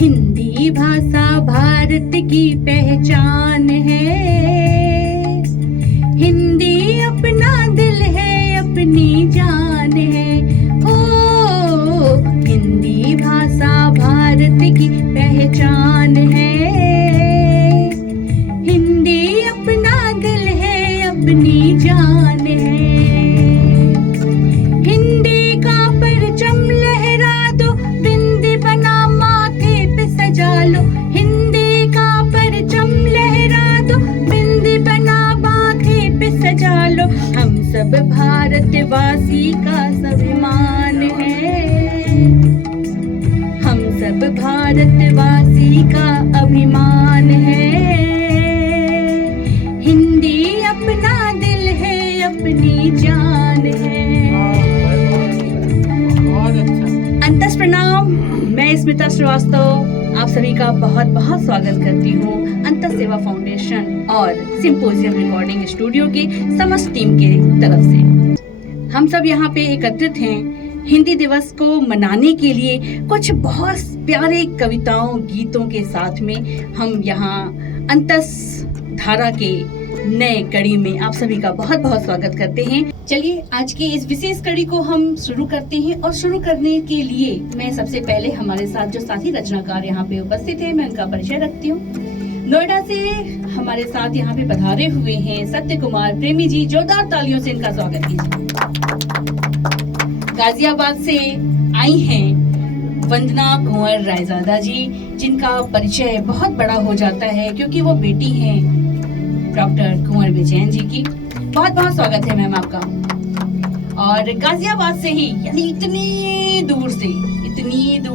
हिंदी भाषा भारत की पहचान है। हिंदी अपना दिल है, अपनी जान है। ओ हिंदी भाषा भारत की पहचान है। हिंदी अपना दिल है, अपनी जान है। हिंदी का परचम लहरा दो, बिंदी बना माथे पे सजा लो। हिंदी का परचम लहरा दो, बिंदी बना माथे पे सजा लो। हम सब भारतवासी का स्वाभिमान है। हम सब भारतवासी का अभिमान है। हिंदी अपना दिल है, अपनी जान है। अंतस प्रणाम। मैं स्मिता श्रीवास्तव आप सभी का बहुत बहुत स्वागत करती हूँ अंतस सेवा फाउंडेशन और सिंपोजियम रिकॉर्डिंग स्टूडियो के समस्त टीम के तरफ से। हम सब यहाँ पे एकत्रित हैं हिंदी दिवस को मनाने के लिए। कुछ बहुत प्यारे कविताओं गीतों के साथ में हम यहाँ अंतस धारा के नए कड़ी में आप सभी का बहुत बहुत स्वागत करते हैं। चलिए आज की इस विशेष कड़ी को हम शुरू करते हैं और शुरू करने के लिए मैं सबसे पहले हमारे साथ जो साथी रचनाकार यहाँ पे उपस्थित हैं मैं उनका परिचय रखती हूँ। नोएडा से हमारे साथ यहाँ पे पधारे हुए हैं सत्य कुमार प्रेमी जी, जोरदार तालियों से इनका स्वागत कीजिए। गाजियाबाद से आई हैं वंदना कुंवर रायजादा जी, जिनका परिचय बहुत बड़ा हो जाता है क्योंकि वो बेटी हैं डॉक्टर कुंवर विजयन जी की। बहुत बहुत स्वागत है मैम आपका। और गाजियाबाद से ही यानी इतनी दूर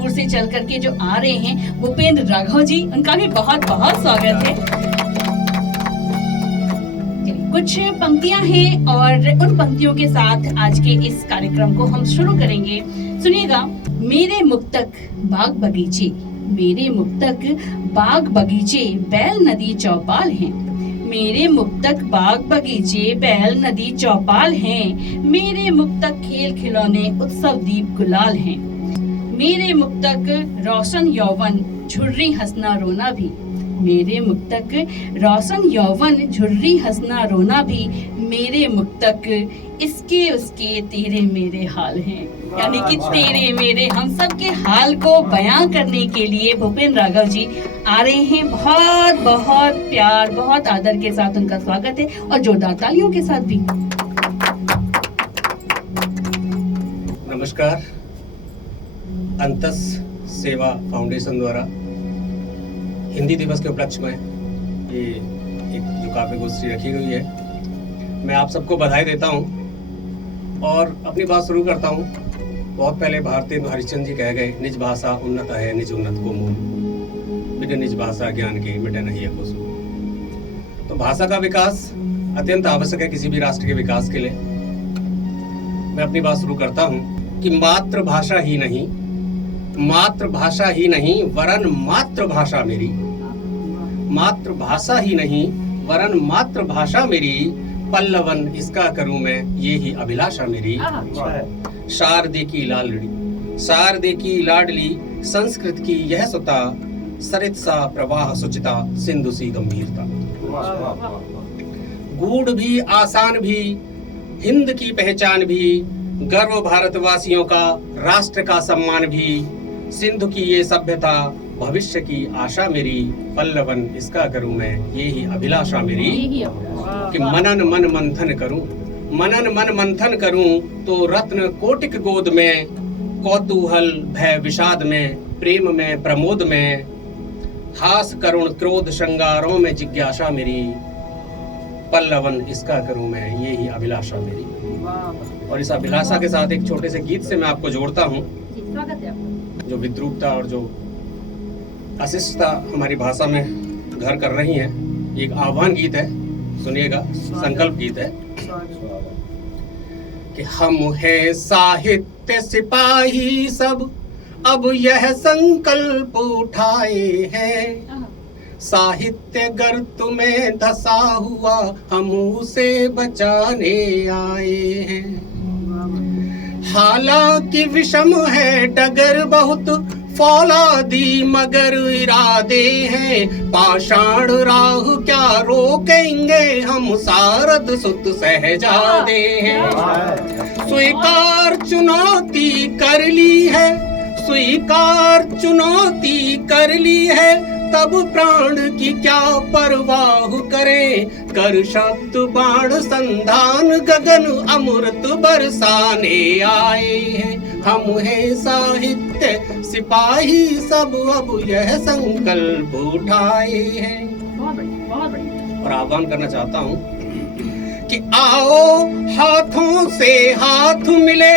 से चल करके जो आ रहे हैं भूपेंद्र राघव जी, उनका भी बहुत बहुत स्वागत है। कुछ पंक्तियां हैं और उन पंक्तियों के साथ आज के इस कार्यक्रम को हम शुरू करेंगे। सुनिएगा। मेरे मुक्तक बाग बगीचे, मेरे मुक्तक बाग बगीचे बैल नदी चौपाल हैं। मेरे मुक्तक बाग बगीचे बैल नदी चौपाल हैं। मेरे मुक्तक खेल खिलौने उत्सव दीप गुलाल हैं। मेरे मुक्तक रोशन यौवन झुर्री हंसना रोना भी। मेरे मुक्तक रोशन यौवन झुर्री हंसना रोना भी। मेरे मुक्तक इसके उसके तेरे मेरे हाल हैं। यानी कि तेरे मेरे हम सब के हाल को बयां करने के लिए भूपेंद्र राघव जी आ रहे हैं। बहुत बहुत प्यार बहुत आदर के साथ उनका स्वागत है और जोरदार तालियों के साथ भी। नमस्कार। अंतस सेवा फाउंडेशन द्वारा हिंदी दिवस के उपलक्ष्य में ये एक जो काव्य गोष्ठी रखी गई है, मैं आप सबको बधाई देता हूँ और अपनी बात शुरू करता हूँ। बहुत पहले भारती हरिश्चंद्र जी कह गए, निज भाषा उन्नत है निज उन्नत को मूल, बिन निज भाषा ज्ञान के मिटे नहीं है। तो भाषा का विकास अत्यंत आवश्यक है किसी भी राष्ट्र के विकास के लिए। मैं अपनी बात शुरू करता हूँ कि मातृभाषा ही नहीं वरन मातृभाषा मेरी, मातृभाषा ही नहीं वरन मातृभाषा मेरी, पल्लवन इसका करूं मैं ये ही अभिलाषा मेरी। शारदे की लाडली, शारदे की लाडली संस्कृत की यह सुता, सरित सा प्रवाह सुचिता सिंधु सी गंभीरता। गूढ़ भी आसान भी हिंद की पहचान भी, गर्व भारतवासियों का राष्ट्र का सम्मान भी, सिंधु की ये सभ्यता भविष्य की आशा मेरी, पल्लवन इसका करूं मैं ये ही अभिलाषा मेरी। कि मनन मन मंथन करूं, मनन मन मंथन करूं तो रत्न कोटिक गोद में, कौतूहल भय विषाद में, प्रेम में प्रमोद में, हास करुण क्रोध श्रृंगारों में जिज्ञासा मेरी, पल्लवन इसका करूं मैं ये ही अभिलाषा मेरी। और इस अभिलाषा के साथ एक छोटे से गीत से मैं आपको जोड़ता हूँ, जो विद्रूपता और जो अशिष्टता हमारी भाषा में घर कर रही है। एक आह्वान गीत है, सुनिएगा, संकल्प गीत है कि हम है साहित्य सिपाही सब, अब यह संकल्प उठाए हैं, साहित्य गर्त में धसा हुआ हम उसे बचाने आए हैं। हालांकि विषम है डगर बहुत, फौलादी मगर इरादे हैं, पाषाण राह क्या रोकेंगे, हम सारद सुत सहजादे हैं। स्वीकार चुनौती कर ली है, स्वीकार चुनौती कर ली है, तब प्राण की क्या परवाह करें, कर शब्द बाण संधान गगन अमृत बरसाने आए हैं। हम हैं साहित्य सिपाही सब, अब यह संकल्प उठाए हैं। और आह्वान करना चाहता हूँ कि आओ हाथों से हाथ मिले,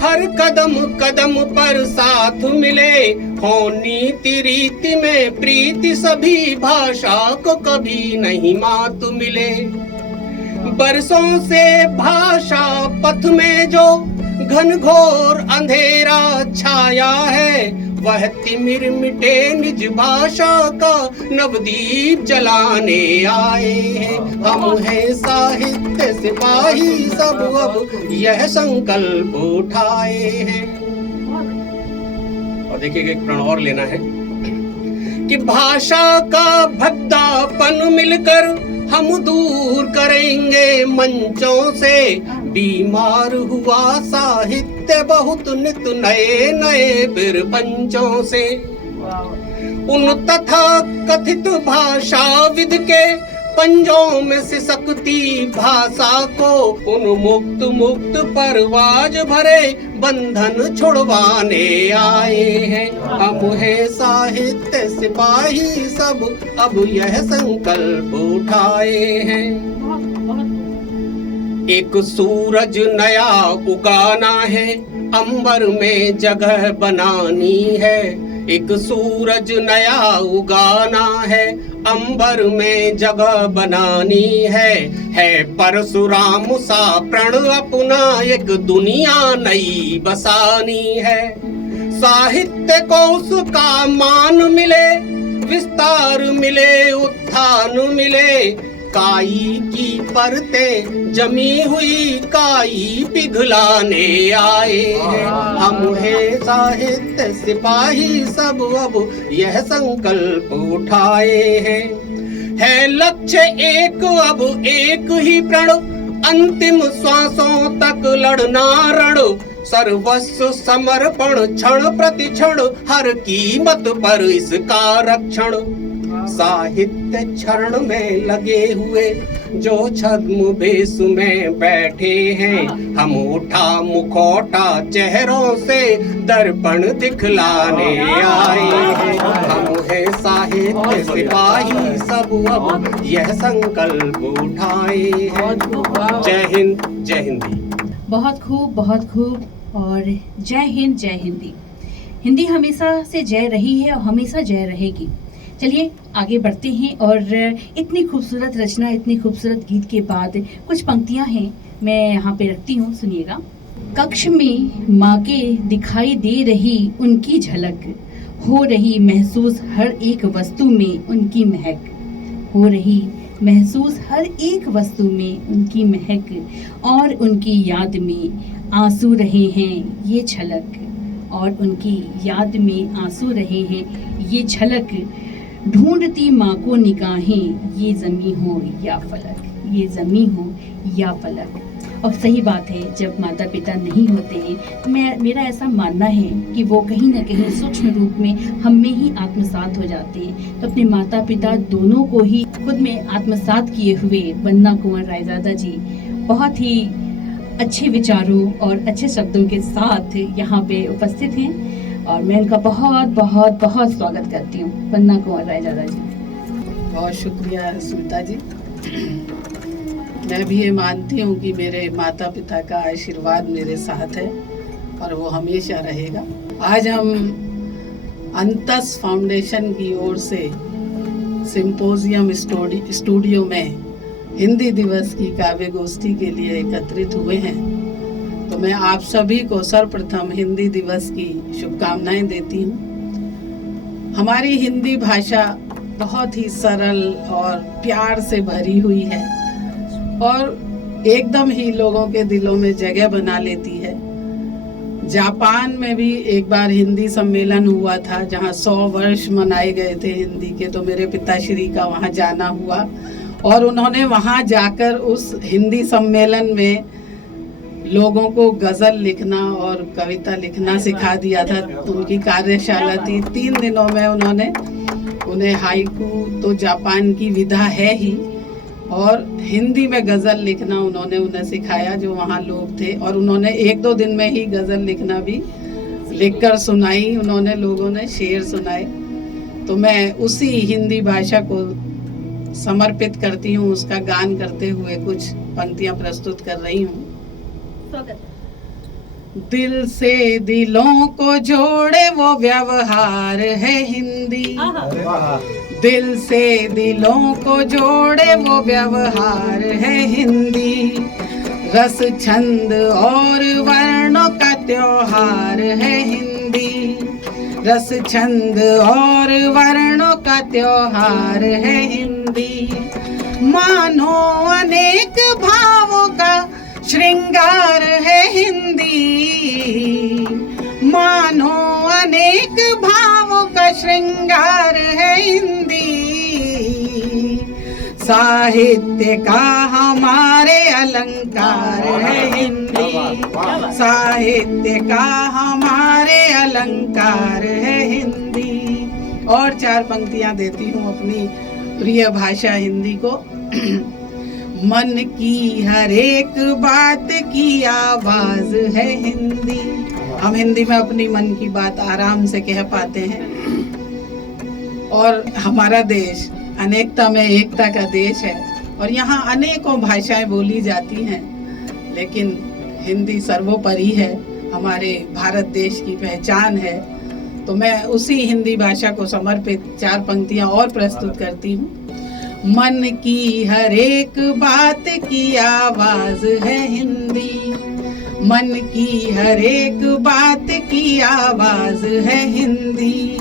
हर कदम कदम पर साथ मिले, हो नीति रीति में प्रीति, सभी भाषा को कभी नहीं मात मिले। बरसों से भाषा पथ में जो घनघोर अंधेरा छाया है, वह तिमिर मिटे निज भाषा का नवदीप जलाने आए हैं। हम हैं साहित्य सिपाही सब, अब यह संकल्प उठाए हैं। और देखिए एक प्रण और लेना है कि भाषा का भद्दापन मिलकर हम दूर करेंगे मंचों से, बीमार हुआ साहित्य बहुत नित नए नए बिरबंचों से। उन तथा कथित भाषाविद के पंजों में सिसकती भाषा को, उन मुक्त मुक्त परवाज भरे बंधन छुड़वाने आए हैं। हम हैं साहित्य सिपाही सब, अब यह संकल्प उठाए हैं। एक सूरज नया उगाना है, अंबर में जगह बनानी है। एक सूरज नया उगाना है, अंबर में जगह बनानी है परशुराम सा प्रण अपना, एक दुनिया नई बसानी है। साहित्य को उसका मान मिले, विस्तार मिले, उत्थान मिले, काई की परतें जमी हुई काई पिघलाने आए हैं। हम हैं साहित्य सिपाही सब, अब यह संकल्प उठाए हैं। है लक्ष्य एक, अब एक ही प्रण, अंतिम श्वासों तक लड़ना रण, सर्वस्व समर्पण क्षण प्रति क्षण, हर कीमत पर इसका रक्षण। साहित्य क्षरण में लगे हुए जो छद्म भेष में बैठे हैं, हम उठा मुखौटा चेहरों से दर्पण दिखलाने आए हैं। हम हैं साहित्य सिपाही सब, अब यह संकल्प उठाए हैं। जय हिंद, जय हिंदी। बहुत खूब, बहुत खूब। और जय हिंद, जय हिंदी। हिंदी हमेशा से जय रही है और हमेशा जय रहेगी। चलिए आगे बढ़ते हैं। और इतनी खूबसूरत रचना, इतनी खूबसूरत गीत के बाद कुछ पंक्तियां हैं, मैं यहाँ पे रखती हूँ, सुनिएगा। कक्ष में माँ के दिखाई दे रही उनकी झलक, हो रही महसूस हर एक वस्तु में उनकी महक, हो रही महसूस हर एक वस्तु में उनकी महक, और उनकी याद में आंसू रहे हैं ये छलक, और उनकी याद में आंसू रहे हैं ये छलक, ढूंढती माँ को निगाहें, ये ज़मीं हो या फलक, ये ज़मीं हो या फलक। और सही बात है, जब माता पिता नहीं होते हैं, मेरा ऐसा मानना है कि वो कहीं ना कहीं सूक्ष्म रूप में हम में ही आत्मसात हो जाते हैं। तो अपने माता पिता दोनों को ही खुद में आत्मसात किए हुए वंदना कुंवर रायजादा जी बहुत ही अच्छे विचारों और अच्छे शब्दों के साथ यहाँ पे उपस्थित हैं, और मैं उनका बहुत बहुत बहुत स्वागत करती हूँ। वंदना कुंवर रायजादा जी। बहुत शुक्रिया स्मिता जी। मैं भी ये मानती हूँ कि मेरे माता पिता का आशीर्वाद मेरे साथ है और वो हमेशा रहेगा। आज हम अंतस फाउंडेशन की ओर से सिंपोजियम स्टूडियो में हिंदी दिवस की काव्य गोष्ठी के लिए एकत्रित हुए हैं। तो मैं आप सभी को सर्वप्रथम हिंदी दिवस की शुभकामनाएं देती हूँ। हमारी हिंदी भाषा बहुत ही सरल और प्यार से भरी हुई है और एकदम ही लोगों के दिलों में जगह बना लेती है। जापान में भी एक बार हिंदी सम्मेलन हुआ था जहाँ 100 वर्ष मनाए गए थे हिंदी के, तो मेरे पिताश्री का वहाँ जाना हुआ और उन्होंने वहाँ जाकर उस हिंदी सम्मेलन में लोगों को गज़ल लिखना और कविता लिखना सिखा दिया था। उनकी कार्यशाला थी, 3 दिनों में उन्हें हाइकू तो जापान की विधा है ही, और हिंदी में गज़ल लिखना उन्हें सिखाया जो वहाँ लोग थे। और उन्होंने 1-2 दिन में ही गज़ल लिखना भी लिखकर सुनाई उन्होंने, लोगों ने शेर सुनाए। तो मैं उसी हिंदी भाषा को समर्पित करती हूँ, उसका गान करते हुए कुछ पंक्तियाँ प्रस्तुत कर रही हूँ। दिल से दिलों को जोड़े वो व्यवहार है हिंदी, दिल से दिलों को जोड़े वो व्यवहार है हिंदी, रस छंद और वर्णों का त्योहार है हिंदी, रस छंद और वर्णों का त्योहार है हिंदी, मानो अनेक भावों का श्रृंगार है हिंदी, मानो अनेक भावों का श्रृंगार है हिंदी, साहित्य का हमारे अलंकार है हिंदी, साहित्य का हमारे अलंकार है हिंदी। और 4 पंक्तियां देती हूँ अपनी प्रिय भाषा हिंदी को। मन की हर एक बात की आवाज है हिंदी, हम हिंदी में अपनी मन की बात आराम से कह पाते हैं। और हमारा देश अनेकता में एकता का देश है और यहाँ अनेकों भाषाएं बोली जाती हैं, लेकिन हिंदी सर्वोपरि है, हमारे भारत देश की पहचान है। तो मैं उसी हिंदी भाषा को समर्पित 4 पंक्तियां और प्रस्तुत करती हूँ। मन की हर एक बात की आवाज है हिंदी, मन की हर एक बात की आवाज है हिंदी,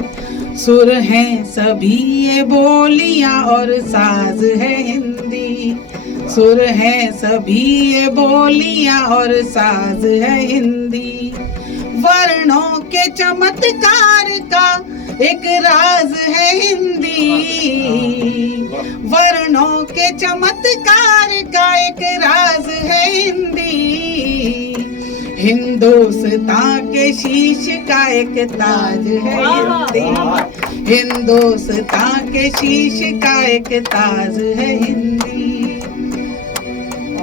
सुर हैं सभी ये बोलियां और साज है हिंदी, सुर हैं सभी ये बोलियां और साज है हिंदी, वर्णों के चमत्कार का एक राज है हिंदी, वर्णों के चमत्कार का एक राज है हिंदी, हिंदुस्तान के शीश का एक ताज है हिंदी, हिंदुस्तान के शीश का एक ताज है हिंदी।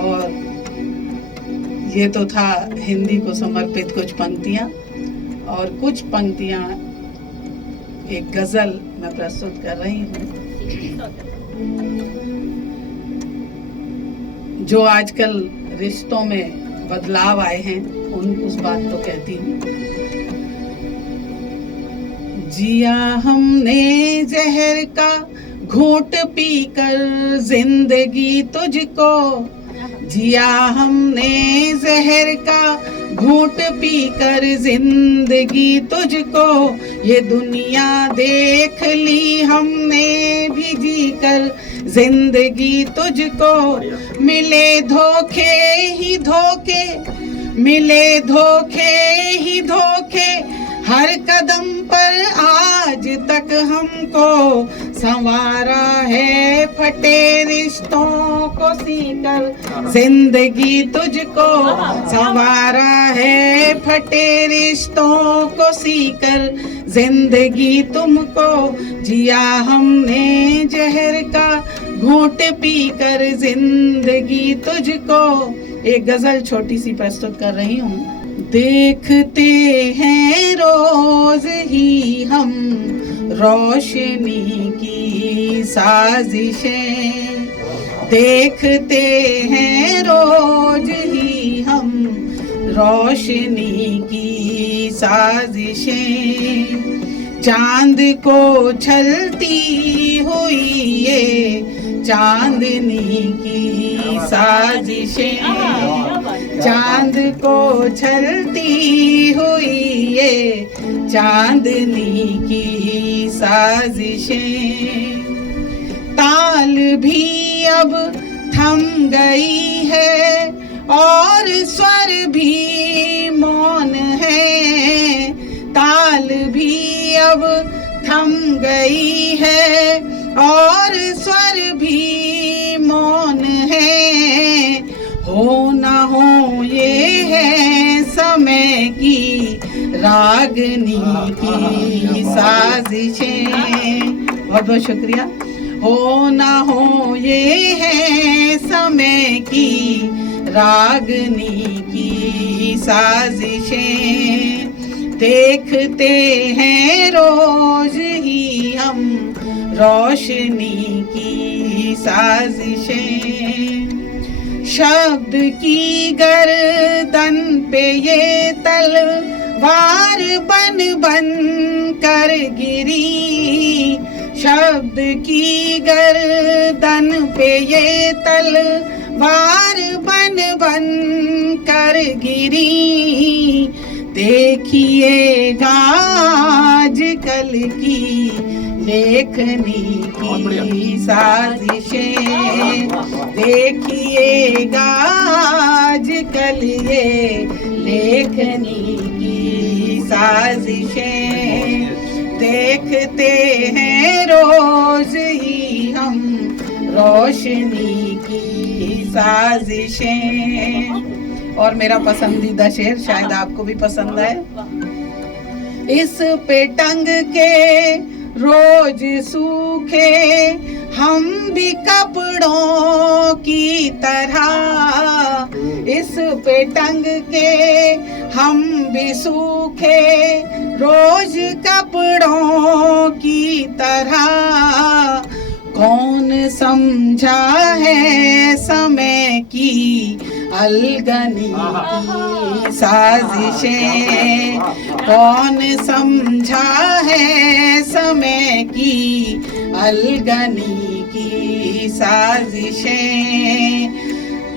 और ये तो था हिंदी को समर्पित कुछ पंक्तियां, और कुछ पंक्तियां एक गजल मैं प्रस्तुत कर रही हूँ जो आजकल रिश्तों में बदलाव आए हैं उस बात को कहती हूँ। जिया हमने जहर का घूंट पीकर जिंदगी तुझको, जिया हमने जहर का घूंट पीकर जिंदगी तुझको, ये दुनिया देख ली हमने भी जीकर जिंदगी तुझको, मिले धोखे ही धोखे, मिले धोखे ही धोखे, हर कदम पर आज तक हमको संवारा है फटे रिश्तों को सीकर जिंदगी तुझको, संवारा है फटे रिश्तों को सीकर जिंदगी तुमको, जिया हमने जहर का घूंट पीकर जिंदगी तुझको। एक गजल छोटी सी प्रस्तुत कर रही हूँ। देखते हैं रोज ही हम रोशनी की साजिशें, देखते हैं रोज ही हम रोशनी की साजिशें, चांद को छलती हुई ये चांदनी की साजिशें, चांद को छलती हुई ये चांदनी की साजिशें, ताल भी अब थम गई है और स्वर भी मौन है, हैं, ताल भी अब थम गई है और स्वर भी मौन है। हो न हो ये है समय की रागनी की साजिशें। बहुत बहुत शुक्रिया। हो न हो ये है समय की रागनी की साजिशें। देखते हैं रोज ही हम रोशनी की साजिशें। शब्द की गर्दन पे ये तलवार बन बन कर गिरी। शब्द की गर्दन पे ये तलवार बन बन कर गिरी। देखिएगा आजकल की लेखनी की साजिशें। देखिएगा आजकल ये लेखनी की साजिशें। देखते हैं रोज ही हम रोशनी की साजिशें। और मेरा पसंदीदा शेर, शायद आपको भी पसंद है। इस पे टंग के रोज सूखे हम भी कपड़ों की तरह। इस पे टंग के हम भी सूखे रोज कपड़ों की तरह। कौन समझा है समय की अलगनी की साजिशें। कौन समझा है समय की अलगनी की साजिशें।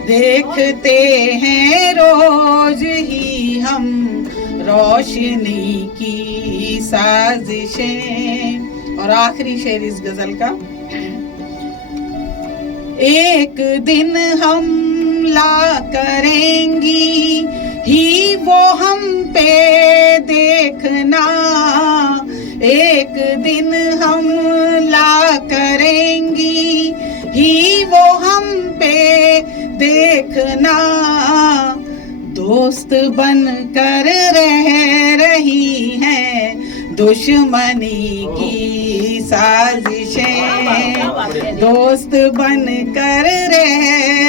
देखते हैं रोज ही हम रोशनी की साजिशें। और आखिरी शेर इस गजल का। एक दिन हमला करेंगी ही वो हम पे देखना। एक दिन हमला करेंगी ही वो हम पे देखना। दोस्त बन कर रह रही हैं दुश्मनी की साजिशें। दोस्त बन कर रह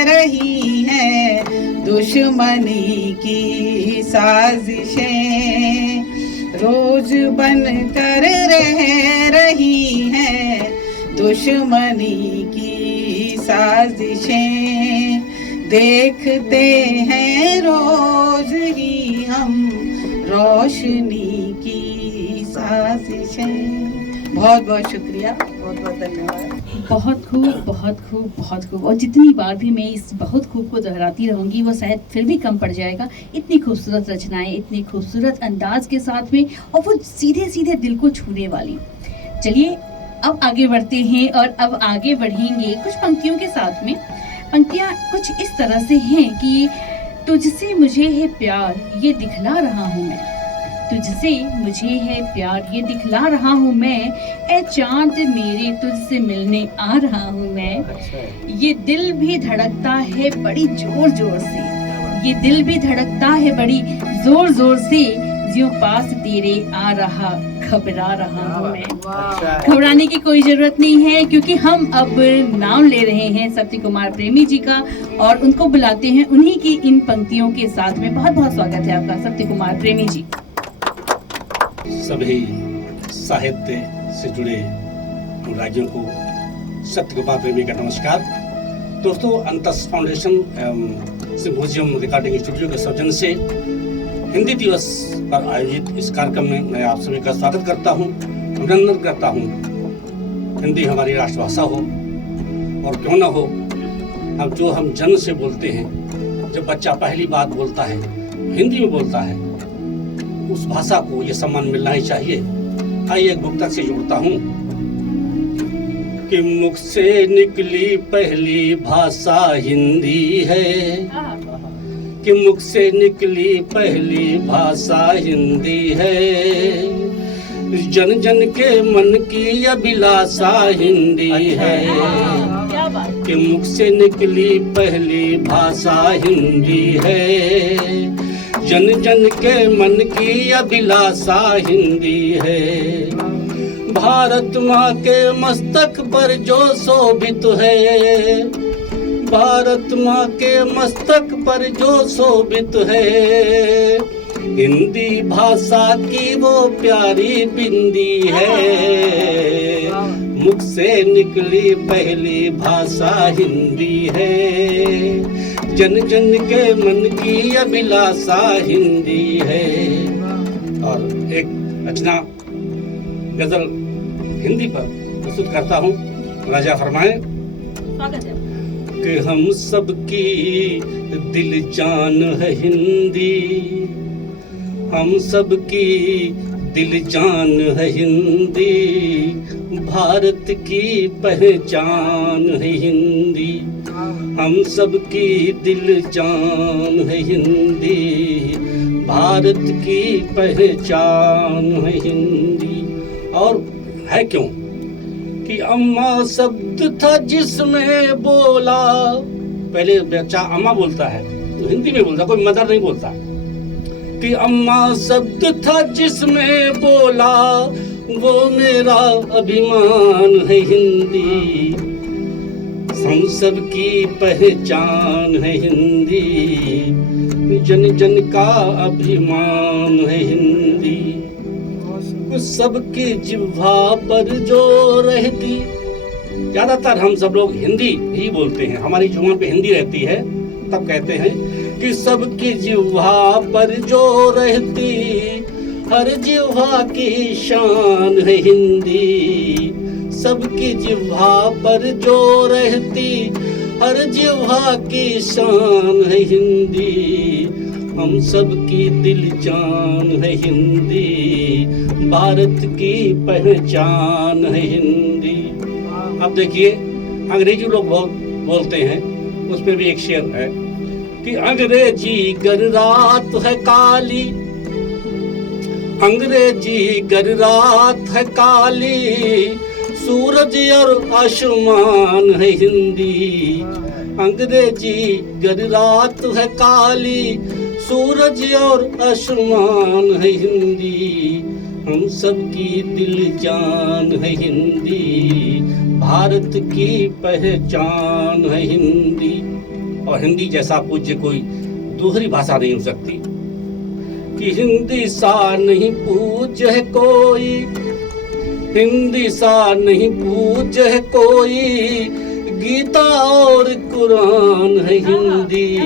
रही हैं दुश्मनी की साजिशें। रोज बन कर रह रही हैं दुश्मनी की साजिशें। देखते हैं रोज ही हम रोशनी की साजिशें। बहुत बहुत शुक्रिया, बहुत बहुत धन्यवाद। बहुत खूब, बहुत खूब, बहुत खूब। और जितनी बार भी मैं इस बहुत खूब को दोहराती रहूंगी वो शायद फिर भी कम पड़ जाएगा। इतनी खूबसूरत रचनाएं, इतनी खूबसूरत अंदाज के साथ में, और वो सीधे सीधे दिल को छूने वाली। चलिए अब आगे बढ़ते हैं और अब आगे बढ़ेंगे कुछ पंक्तियों के साथ में। पंक्तियाँ कुछ इस तरह से हैं कि तुझसे मुझे है प्यार ये दिखला रहा हूँ मैं। तुझसे मुझे है प्यार ये दिखला रहा हूँ मैं। ए चांद मेरे तुझसे मिलने आ रहा हूँ मैं। ये दिल भी धड़कता है बड़ी जोर जोर से। ये दिल भी धड़कता है बड़ी जोर जोर से। ज्यों पास तेरे आ रहा घबरा रहा हूँ मैं। घबराने की कोई जरूरत नहीं है, क्योंकि हम अब नाम ले रहे हैं सत्य कुमार प्रेमी जी का और उनको बुलाते हैं उन्हीं की इन पंक्तियों के साथ में। बहुत बहुत स्वागत है आपका सत्य कुमार प्रेमी जी। सभी साहित्य से जुड़े राज्यों को सत्य कुमार प्रेमी का नमस्कार। दोस्तों, अंतस फाउंडेशन सिम्पोजियम रिकॉर्डिंग स्टूडियो के सौजन्य से हिंदी दिवस पर आयोजित इस कार्यक्रम में मैं आप सभी का स्वागत करता हूं, अभिनंदन करता हूं। हिंदी हमारी राष्ट्रभाषा हो और क्यों ना हो, अब जो हम जन्म से बोलते हैं, जब बच्चा पहली बात बोलता है हिंदी में बोलता है, उस भाषा को ये सम्मान मिलना ही चाहिए। आइए एक मुक्तक से जोड़ता हूँ कि मुख से निकली पहली भाषा हिंदी है। कि मुख से निकली पहली भाषा हिंदी है, जन जन के मन की अभिलाषा हिंदी है। क्या बात। कि मुख से निकली पहली भाषा हिंदी है, जन जन के मन की अभिलाषा हिंदी है। भारत माँ के मस्तक पर जो शोभित है, भारत माँ के मस्तक पर जो शोभित है, हिंदी भाषा की वो प्यारी बिंदी है। मुख से निकली पहली भाषा हिंदी है, जन जन के मन की अभिलाषा हिंदी है। और एक रचना गजल हिंदी पर प्रस्तुत करता हूँ, राजा फरमाए। स्वागत है। कि हम सबकी दिल जान है हिंदी, हम सबकी दिल जान है हिंदी, भारत की पहचान है हिंदी। हम सबकी दिल जान है हिंदी, भारत की पहचान है हिंदी। और है क्यों कि अम्मा शब्द था जिसमें बोला, पहले बच्चा अम्मा बोलता है तो हिंदी में बोलता, कोई मदर नहीं बोलता। कि अम्मा शब्द था जिसमें बोला, वो मेरा अभिमान है हिंदी। हम सब की पहचान है हिंदी, जन जन का अभिमान है हिंदी। सबकी जिह्वा पर जो रहती, ज्यादातर हम सब लोग हिंदी ही बोलते हैं, हमारी जुबान पे हिंदी रहती है, तब कहते हैं कि सबकी जिह्वा पर जो रहती, हर जिह्वा की शान है हिंदी। सबकी जिह्वा पर जो रहती, हर जिह्वा की शान है हिंदी। हम सबकी दिल जान है हिंदी, भारत की पहचान है हिंदी। अब देखिए अंग्रेजी लोग बहुत बोलते हैं, उस पर भी एक शेर है कि अंग्रेजी गर रात है काली, अंग्रेजी गर रात है काली, सूरज और आसमान है हिंदी। अंग्रेजी गर रात है काली, सूरज और आसमान है हिंदी। हम सबकी दिल जान है हिंदी, भारत की पहचान है हिंदी। और हिंदी जैसा पूज्य कोई दूसरी भाषा नहीं हो सकती। कि हिंदी सा नहीं पूज्य है कोई, हिंदी सा नहीं पूज्य है कोई, गीता और कुरान है हिंदी।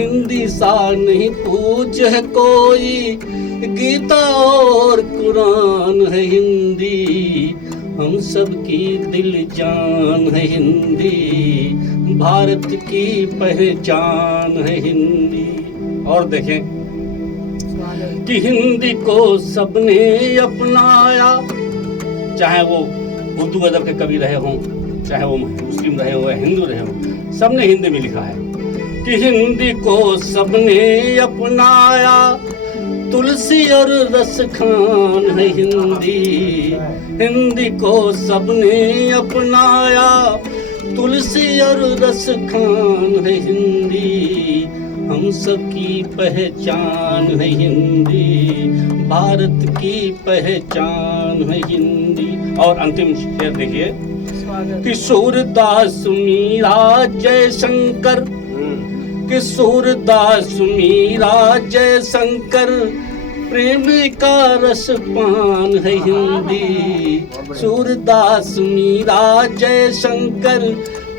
हिंदी सा नहीं पूज्य है कोई, गीता और कुरान है हिंदी। हम सबकी दिल जान है हिंदी, भारत की पहचान है हिंदी। और देखें कि हिंदी को सबने अपनाया, चाहे वो उर्दू अदब के कवि रहे हों, चाहे वो मुस्लिम रहे हो या हिंदू रहे हो, सबने हिंदी में लिखा है। कि हिंदी को सबने अपनाया, तुलसी और रस खान है हिंदी। हिंदी को सबने अपनाया, तुलसी और रस खान है हिंदी। हम सबकी पहचान है हिंदी, भारत की पहचान है हिंदी। और अंतिम शेर देखिए कि सूरदास मीरा जयशंकर, कि सूरदास मीरा जयशंकर, प्रेम का रस पान है हिंदी। सूरदास मीरा जयशंकर,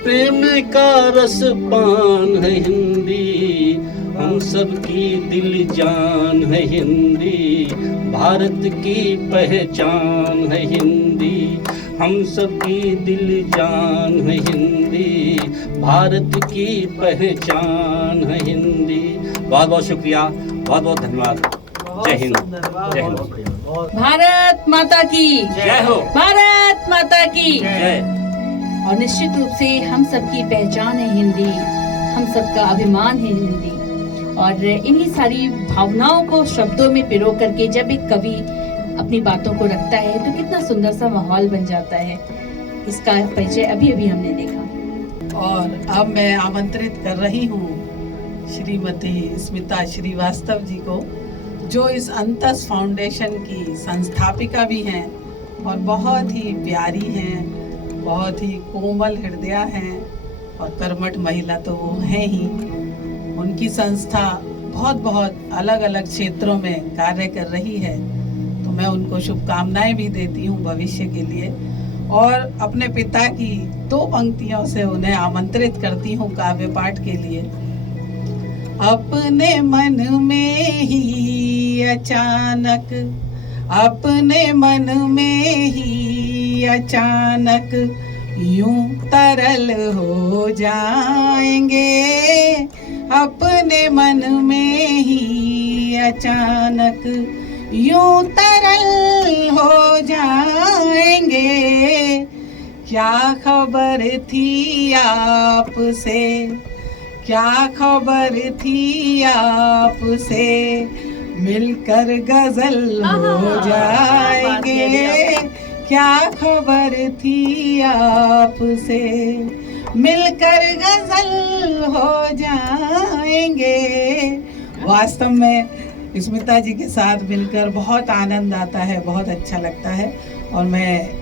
प्रेम का रस पान है हिंदी। हम सबकी दिल जान है हिंदी, भारत की पहचान है हिंदी। हम सबकी दिल जान है हिंदी, भारत की पहचान है हिंदी। बहुत बहुत शुक्रिया, बहुत बहुत धन्यवाद। जय हिंद, जय हिंद। भारत माता की जय हो, भारत माता की जय। और निश्चित रूप से हम सबकी पहचान है हिंदी, हम सबका अभिमान है हिंदी। और इन्हीं सारी भावनाओं को शब्दों में पिरो करके जब एक कवि अपनी बातों को रखता है तो कितना सुंदर सा माहौल बन जाता है। इसका परिचय अभी अभी हमने देखा। और अब मैं आमंत्रित कर रही हूँ श्रीमती स्मिता श्रीवास्तव जी को, जो इस अंतस फाउंडेशन की संस्थापिका भी हैं और बहुत ही प्यारी हैं, बहुत ही कोमल हृदय हैं और कर्मठ महिला तो वो हैं ही। उनकी संस्था बहुत बहुत अलग अलग क्षेत्रों में कार्य कर रही है, तो मैं उनको शुभकामनाएं भी देती हूँ भविष्य के लिए, और अपने पिता की 2 पंक्तियों से उन्हें आमंत्रित करती हूँ काव्य पाठ के लिए। अपने मन में ही अचानक, अपने मन में ही अचानक यूं तरल हो जाएंगे, अपने मन में ही अचानक यूं तरल हो जाएंगे। क्या खबर थी आपसे, क्या खबर थी आपसे, मिलकर गजल हो जाएंगे। क्या खबर थी आपसे, मिलकर गजल हो जाएंगे। वास्तव में स्मिता जी के साथ मिलकर बहुत आनंद आता है, बहुत अच्छा लगता है, और मैं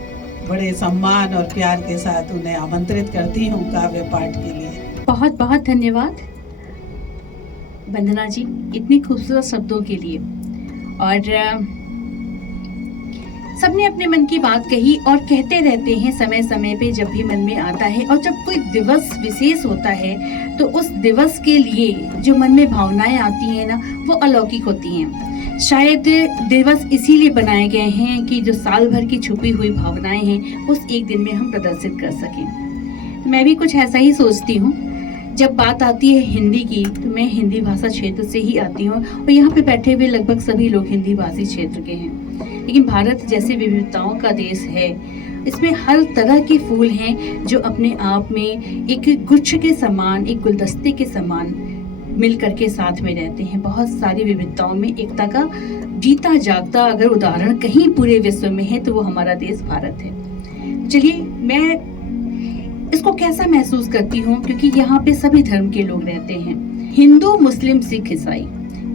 बड़े सम्मान और प्यार के साथ उन्हें आमंत्रित करती हूँ काव्य पाठ के लिए। बहुत बहुत धन्यवाद वंदना जी इतनी खूबसूरत शब्दों के लिए। और सबने अपने मन की बात कही और कहते रहते हैं समय समय पे जब भी मन में आता है, और जब कोई दिवस विशेष होता है तो उस दिवस के लिए जो मन में भावनाएं आती हैं ना, वो अलौकिक होती हैं। शायद दिवस इसीलिए बनाए गए हैं कि जो साल भर की छुपी हुई भावनाएं हैं उस एक दिन में हम प्रदर्शित कर सकें। मैं भी कुछ ऐसा ही सोचती हूँ। जब बात आती है हिंदी की तो मैं हिंदी भाषा क्षेत्र से ही आती हूँ, और यहाँ पे बैठे हुए लगभग सभी लोग हिंदी भाषी क्षेत्र के हैं। लेकिन भारत जैसे विविधताओं का देश है, इसमें हर तरह के फूल हैं जो अपने आप में एक गुच्छ के समान, एक गुलदस्ते के समान मिल करके साथ में रहते हैं। बहुत सारी विविधताओं में एकता का जीता जागता अगर उदाहरण कहीं पूरे विश्व में है तो वो हमारा देश भारत है। चलिए, मैं इसको कैसा महसूस करती हूँ, क्योंकि यहाँ पे सभी धर्म के लोग रहते हैं, हिंदू मुस्लिम सिख ईसाई।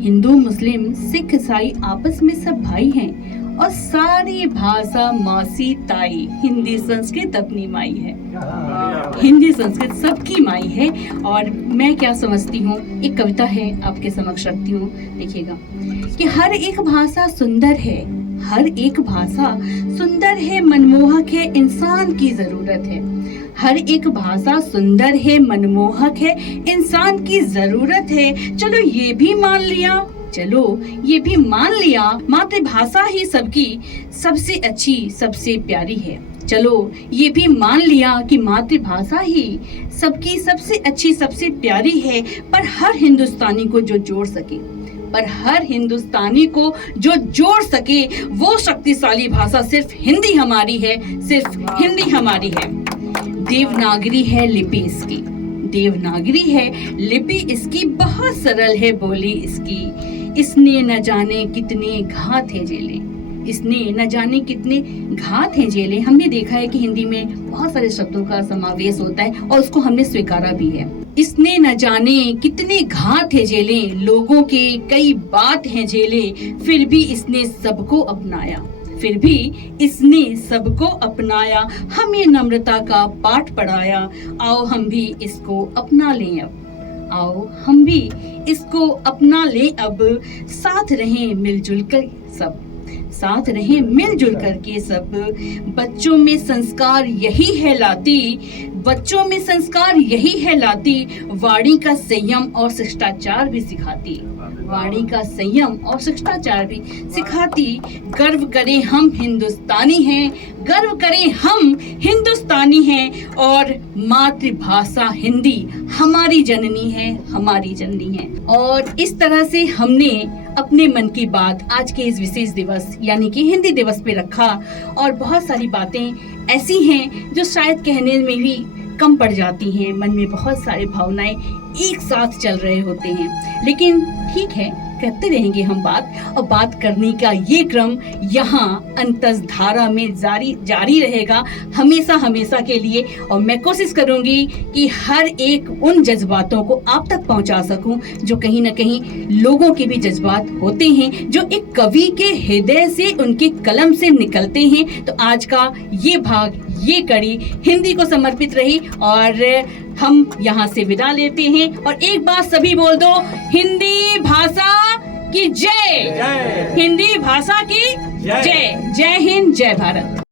हिंदू मुस्लिम सिख ईसाई आपस में सब भाई हैं, और सारी भाषा मासी ताई। हिंदी संस्कृत अपनी माई है, हिंदी संस्कृत सबकी माई है। और मैं क्या समझती हूँ, एक कविता है आपके समक्ष रखती हूँ, देखिएगा कि हर एक भाषा सुंदर है, हर एक भाषा सुंदर है, मनमोहक है, इंसान की जरूरत है। हर एक भाषा सुंदर है, मनमोहक है, इंसान की जरूरत है। चलो ये भी मान लिया, चलो ये भी मान लिया, मातृभाषा ही सबकी सबसे अच्छी सबसे प्यारी है। चलो ये भी मान लिया कि मातृभाषा ही सबकी सबसे अच्छी सबसे प्यारी है। पर हर हिंदुस्तानी को जो जोड़ सके, पर हर हिंदुस्तानी को जो जोड़ सके, वो शक्तिशाली भाषा सिर्फ हिंदी हमारी है, सिर्फ हिंदी हमारी है। देवनागरी है लिपि इसकी, देवनागरी है लिपि इसकी, बहुत सरल है बोली इसकी। इसने न जाने कितने घात है जेले, इसने न जाने कितने घात है जेले। हमने देखा है कि हिंदी में बहुत सारे शब्दों का समावेश होता है और उसको हमने स्वीकारा भी है। इसने न जाने कितने घात है जेले, लोगों के कई बात है जेले, फिर भी इसने सबको अपनाया, फिर भी इसने सबको अपनाया, हमें नम्रता का पाठ पढ़ाया। आओ हम भी इसको अपना लें अब, आओ हम भी इसको अपना ले अब। साथ रहें मिलजुल कर सब, साथ रहें मिलजुल कर के सब। बच्चों में संस्कार यही है लाती, बच्चों में संस्कार यही है लाती। वाणी का संयम और शिष्टाचार भी सिखाती, वाणी का संयम और शिष्टाचार भी सिखाती। गर्व करें हम हिंदुस्तानी हैं, गर्व करें हम हिंदुस्तानी हैं, और मातृभाषा हिंदी हमारी जननी है, हमारी जननी है। और इस तरह से हमने अपने मन की बात आज के इस विशेष दिवस यानी कि हिंदी दिवस पे रखा। और बहुत सारी बातें ऐसी हैं जो शायद कहने में भी कम पड़ जाती हैं, मन में बहुत सारी भावनाएं एक साथ चल रहे होते हैं। लेकिन ठीक है, करते रहेंगे हम बात, और बात करने का ये क्रम यहाँ अंतस धारा में जारी रहेगा हमेशा हमेशा के लिए। और मैं कोशिश करूंगी कि हर एक उन जज्बातों को आप तक पहुंचा सकूं जो कहीं ना कहीं लोगों के भी जज्बात होते हैं, जो एक कवि के हृदय से, उनके कलम से निकलते हैं। तो आज का ये भाग, ये कड़ी हिंदी को समर्पित रही और हम यहाँ से विदा लेते हैं। और एक बार सभी बोल दो, हिंदी भाषा की जय, हिंदी भाषा की जय। जय हिंद, जय भारत।